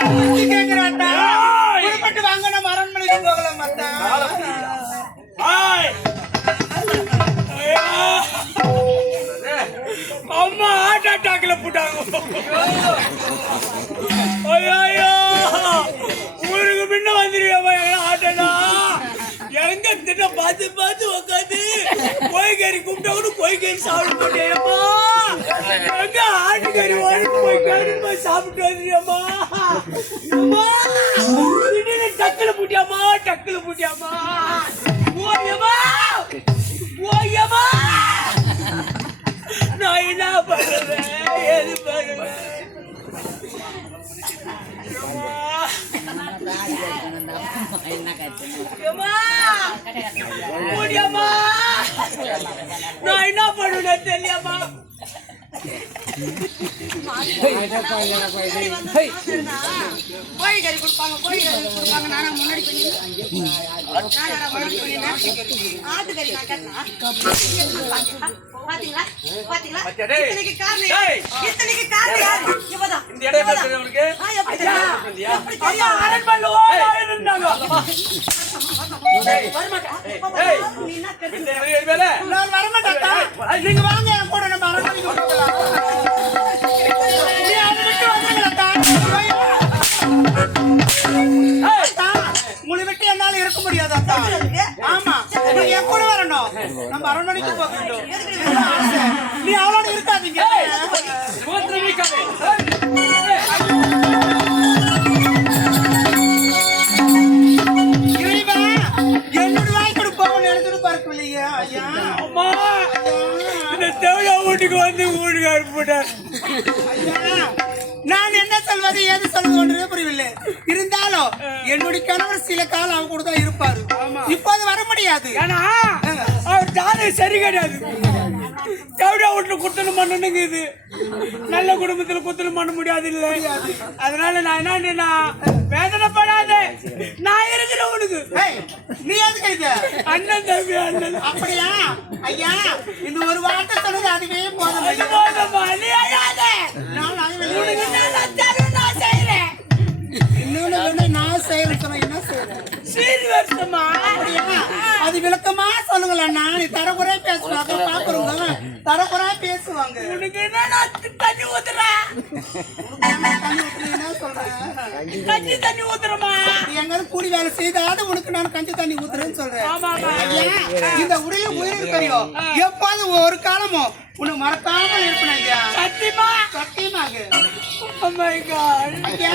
கேக்குறாட்டா புறப்பட்டு வாங்க நம்ம அரண்மனைக்கு போகலாம் மத்தா அம்மா ஹார்ட் அட்டாக்ல போட்டாங்க ஐயோ ஊருக்கு பின்ன வந்துருவியாமா ஆட்டனா எங்க திட்ட பார்த்து பார்த்து உட்காந்து கோய்கறி கூப்பிட்டா கூட கோய்கறி சாப்பிட போட்டேயம்மா எங்க ஆட்டுக்கறி ஓடி போய் சாப்பிட்டு வந்துருவியாமா அம்மா டக்குல பூட்டியாமா ஓயம்மா ஓயம்மா நான் என்ன பண்ணுவேன் எது பண்ணுவேன் நான் என்ன பண்ணுவேன் தெரியாமா கோழிக்கறி கொடுப்பாங்க நானா முன்னாடி ஆட்டுக்கறி நான் கேட்டேன் பாத்தீங்களா இத்தனைக்கு காரணம் இந்த இடம் எப்படி உங்களுக்கு எப்படி தெரியும் அரண்மனையில இருந்தாங்க வரமாட்டேன் நீங்க வாங்க என் கூட நம்ம அரண்மனைக்கு போகலாம் உங்களை விட்டு என்னால இருக்க முடியாது அத்தா ஆமா என் கூட வரணும் நம்ம அரண்மனைக்கு போகணும் நீ அவளோட இருக்காதீங்க என்னோட வாய் கூட போகணும் எடுத்துட்டு பார்க்க இல்லையா ஐயா அம்மா இந்த தேவையா வீட்டுக்கு வந்து வீட்டுக்காரு போட்டார் நான் என்ன சொல்வது ஏது சொல்வது ஒன்றே புரியவில்லை இருந்தாலும் என்னுடைய கணவர் சில காலம் அவன் கூட தான் இருப்பாரு இப்போது வர முடியாது ஏன்னா அவர் ஜாதகம் சரி கிடையாது தேவையா வீட்டுல குத்தணும் பண்ணணுங்க இது நல்ல குடும்பத்துல குத்தணும் பண்ண முடியாது இல்ல அதனால நான் என்ன வேதனைப்படாத நான் இருக்கிற உனக்கு நீ எதுக்கு இது அண்ணன் தம்பி அண்ணன் அப்படியா ஐயா இந்த ஒரு வார்த்தை சொன்னது அதுவே போதும் நான் செய்யறேன் சொன்ன என்ன செய்யறேன் அது விளக்கமா சொல்லுங்களேன் நீ தரக்குறையா பேசுவாங்க பாக்குறவங்க தரக்குறையா பேசுவாங்க உனக்கு என்ன தண்ணி ஊத்துறேன் தண்ணி ஊத்துறமா எங்க கூடி வேலை செய்தாத உனக்கு நான் கஞ்சி தண்ணி ஊத்துறேன்னு சொல்றேன் இந்த உடல உயிருக்கு தெரியும் எப்போது ஒரு காலமும் உன்னை மறக்காமல் இருப்பேன் ஐயா சத்தியமா சத்தியமாக Oh my God. ஐயா